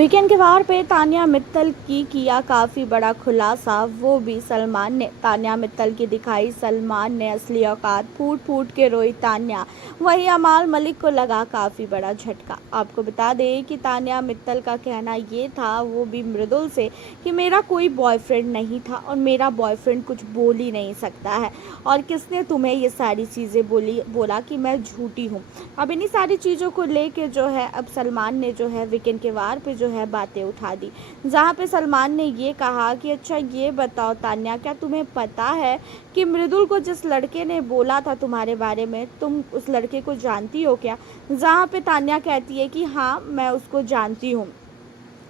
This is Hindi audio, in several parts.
वीकेंड के वार पे तान्या मित्तल की किया काफ़ी बड़ा खुलासा, वो भी सलमान ने। तान्या मित्तल की दिखाई सलमान ने असली औकात, फूट फूट के रोई तान्या। वहीं अमाल मलिक को लगा काफ़ी बड़ा झटका। आपको बता दें कि तान्या मित्तल का कहना ये था, वो भी मृदुल से, कि मेरा कोई बॉयफ्रेंड नहीं था और मेरा बॉयफ्रेंड कुछ बोल ही नहीं सकता है, और किसने तुम्हें ये सारी चीज़ें बोला कि मैं झूठी हूँ। अब इन्हीं सारी चीज़ों को लेके जो है अब सलमान ने जो है वीकेंड के वार पे जो है बातें उठा दी, जहाँ पे सलमान ने ये कहा कि अच्छा ये बताओ तान्या, क्या तुम्हें पता है कि मृदुल को जिस लड़के ने बोला था तुम्हारे बारे में, तुम उस लड़के को जानती हो क्या? जहाँ पे तान्या कहती है कि हाँ मैं उसको जानती हूँ।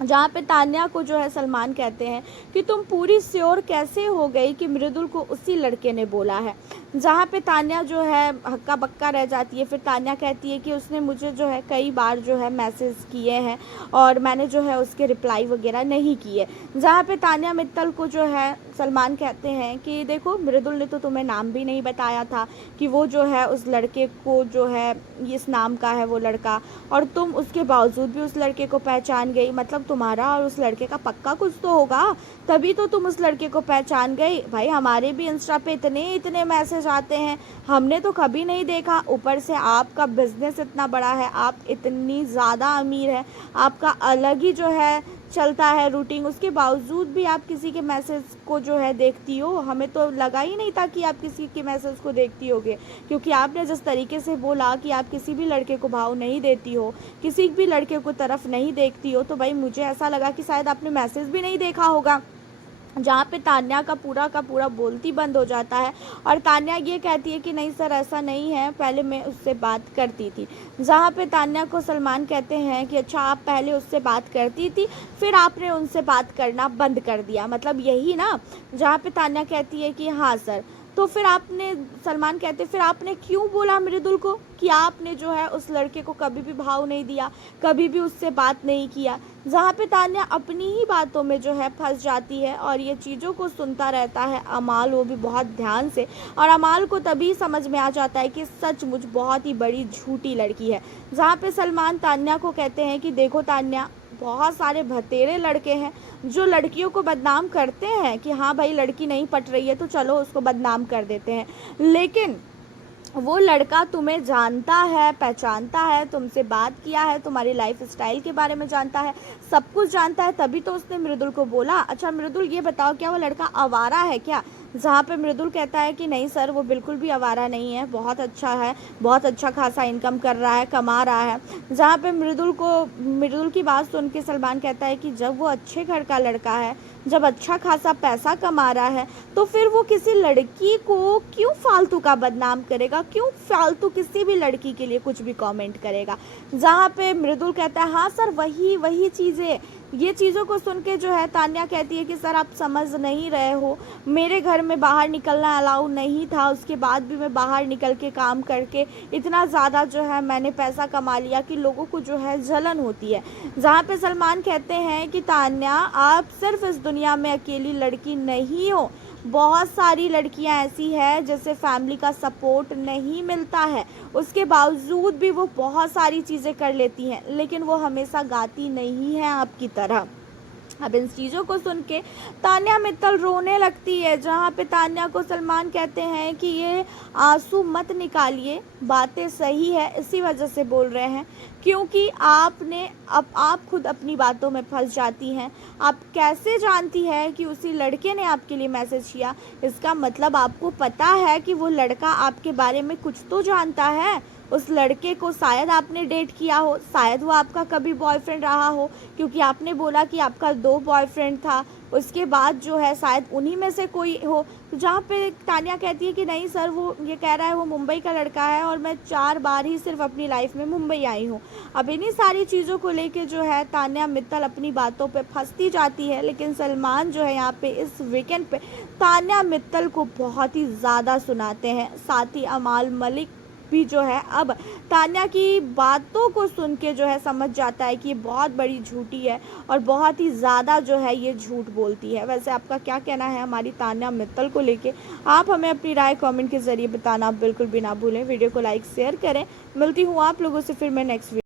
जहाँ पे तान्या को जो है सलमान कहते हैं कि तुम पूरी श्योर कैसे हो गई कि मृदुल को उसी लड़के ने बोला है। जहाँ पे तान्या जो है हक्का बक्का रह जाती है। फिर तान्या कहती है कि उसने मुझे जो है कई बार जो है मैसेज किए हैं और मैंने जो है उसके रिप्लाई वगैरह नहीं किए। जहाँ पे तान्या मित्तल को जो है सलमान कहते हैं कि देखो मृदुल ने तो तुम्हें नाम भी नहीं बताया था कि वो जो है उस लड़के को जो है इस नाम का है वो लड़का, और तुम उसके बावजूद भी उस लड़के को पहचान गई। मतलब तुम्हारा और उस लड़के का पक्का कुछ तो होगा, तभी तो तुम उस लड़के को पहचान गई। भाई हमारे भी इंस्टा पे इतने मैसेज आते हैं, हमने तो कभी नहीं देखा। ऊपर से आपका बिजनेस इतना बड़ा है, आप इतनी ज़्यादा अमीर है, आपका अलग ही जो है चलता है रूटीन, उसके बावजूद भी आप किसी के मैसेज को जो है देखती हो। हमें तो लगा ही नहीं था कि आप किसी के मैसेज को देखती होगे, क्योंकि आपने जिस तरीके से बोला कि आप किसी भी लड़के को भाव नहीं देती हो, किसी भी लड़के को तरफ नहीं देखती हो, तो भाई मुझे ऐसा लगा कि शायद आपने मैसेज भी नहीं देखा होगा। जहाँ पे तान्या का पूरा बोलती बंद हो जाता है और तान्या ये कहती है कि नहीं सर ऐसा नहीं है, पहले मैं उससे बात करती थी। जहाँ पे तान्या को सलमान कहते हैं कि अच्छा आप पहले उससे बात करती थी, फिर आपने उनसे बात करना बंद कर दिया, मतलब यही ना। जहाँ पे तान्या कहती है कि हाँ सर, तो फिर आपने, सलमान कहते फिर आपने क्यों बोला मृदुल को कि आपने जो है उस लड़के को कभी भी भाव नहीं दिया, कभी भी उससे बात नहीं किया। जहाँ पे तान्या अपनी ही बातों में जो है फंस जाती है और ये चीज़ों को सुनता रहता है अमाल, वो भी बहुत ध्यान से। और अमाल को तभी समझ में आ जाता है कि सचमुच बहुत ही बड़ी झूठी लड़की है। जहाँ पे सलमान तान्या को कहते हैं कि देखो तान्या, बहुत सारे भतेरे लड़के हैं जो लड़कियों को बदनाम करते हैं कि हाँ भाई लड़की नहीं पट रही है तो चलो उसको बदनाम कर देते हैं, लेकिन वो लड़का तुम्हें जानता है, पहचानता है, तुमसे बात किया है, तुम्हारी लाइफ स्टाइल के बारे में जानता है, सब कुछ जानता है, तभी तो उसने मृदुल को बोला। अच्छा मृदुल ये बताओ, क्या वो लड़का आवारा है क्या? जहाँ पे मृदुल कहता है कि नहीं सर वो बिल्कुल भी आवारा नहीं है, बहुत अच्छा है, बहुत अच्छा खासा इनकम कर रहा है, कमा रहा है। जहाँ पे मृदुल की बात सुन के सलमान कहता है कि जब वो अच्छे घर का लड़का है, जब अच्छा खासा पैसा कमा रहा है, तो फिर वो किसी लड़की को क्यों फालतू का बदनाम करेगा, क्यों फालतू किसी भी लड़की के लिए कुछ भी कमेंट करेगा। जहाँ पे मृदुल कहता है हाँ सर वही चीज़ें। ये चीज़ों को सुन के जो है तान्या कहती है कि सर आप समझ नहीं रहे हो, मेरे घर में बाहर निकलना अलाउ नहीं था, उसके बाद भी मैं बाहर निकल के काम करके इतना ज़्यादा जो है मैंने पैसा कमा लिया कि लोगों को जो है जलन होती है। जहाँ पे सलमान कहते हैं कि तान्या आप सिर्फ इस दुनिया में अकेली लड़की नहीं हो, बहुत सारी लड़कियां ऐसी हैं जैसे फैमिली का सपोर्ट नहीं मिलता है, उसके बावजूद भी वो बहुत सारी चीज़ें कर लेती हैं, लेकिन वो हमेशा गाती नहीं है आपकी तरह। अब इन चीज़ों को सुन के तान्या मित्तल रोने लगती है। जहाँ पे तान्या को सलमान कहते हैं कि ये आंसू मत निकालिए, बातें सही है इसी वजह से बोल रहे हैं, क्योंकि आप खुद अपनी बातों में फंस जाती हैं। आप कैसे जानती है कि उसी लड़के ने आपके लिए मैसेज किया? इसका मतलब आपको पता है कि वो लड़का आपके बारे में कुछ तो जानता है। उस लड़के को शायद आपने डेट किया हो, शायद वो आपका कभी बॉयफ्रेंड रहा हो, क्योंकि आपने बोला कि आपका 2 बॉयफ्रेंड था, उसके बाद जो है शायद उन्हीं में से कोई हो। तो जहाँ पे तान्या कहती है कि नहीं सर वो ये कह रहा है वो मुंबई का लड़का है और मैं 4 बार ही सिर्फ अपनी लाइफ में मुंबई आई हूँ। अब इन्हीं सारी चीज़ों को लेके जो है तान्या मित्तल अपनी बातों पे फंसती जाती है, लेकिन सलमान जो है यहाँ पे इस वीकेंड पे तान्या मित्तल को बहुत ही ज़्यादा सुनाते हैं। साथ ही अमाल मलिक भी जो है अब तान्या की बातों को सुन के जो है समझ जाता है कि ये बहुत बड़ी झूठी है और बहुत ही ज़्यादा जो है ये झूठ बोलती है। वैसे आपका क्या कहना है हमारी तान्या मित्तल को लेके? आप हमें अपनी राय कमेंट के ज़रिए बताना बिल्कुल भी ना भूलें। वीडियो को लाइक शेयर करें। मिलती हूँ आप लोगों से फिर मैं नेक्स्ट